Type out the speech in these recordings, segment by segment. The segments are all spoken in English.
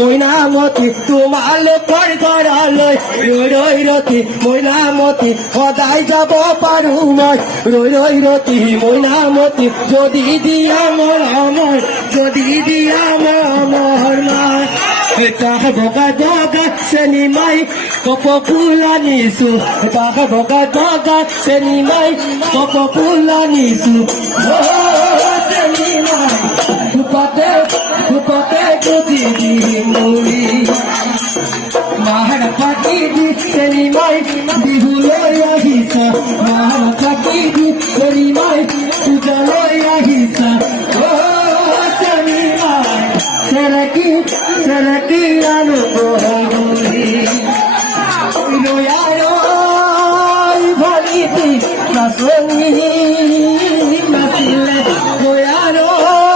মইনামতি তোমালে পর করালৈ রই রতি মইনামতি সদায় যাব পাৰো মই ৰৈ ৰতি মইনামতি যদি দিয়া মোৰ অমৰ যদি দিয়া মোৰ মাই এটা বগা বগা চেনি মাই কপ ফুল আনিছো এটা বগা বগা চেনি মাই কপ ফুল আনিছো চেনি মাই Kupate kuti di muri Mahar pati di seni mai di huloya hisa Mahar pati di seni mai ujaloya hisa Oh seni mai seraki anu bohori Iloya roi bhaliti nasoni nasile Iloya roi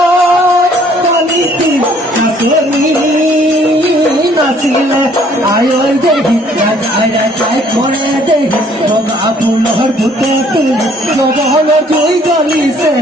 আয়ই দেহি রাজাই করে দেহি বগা floor ভূতে তুলি জবন জুই জ্বলিছে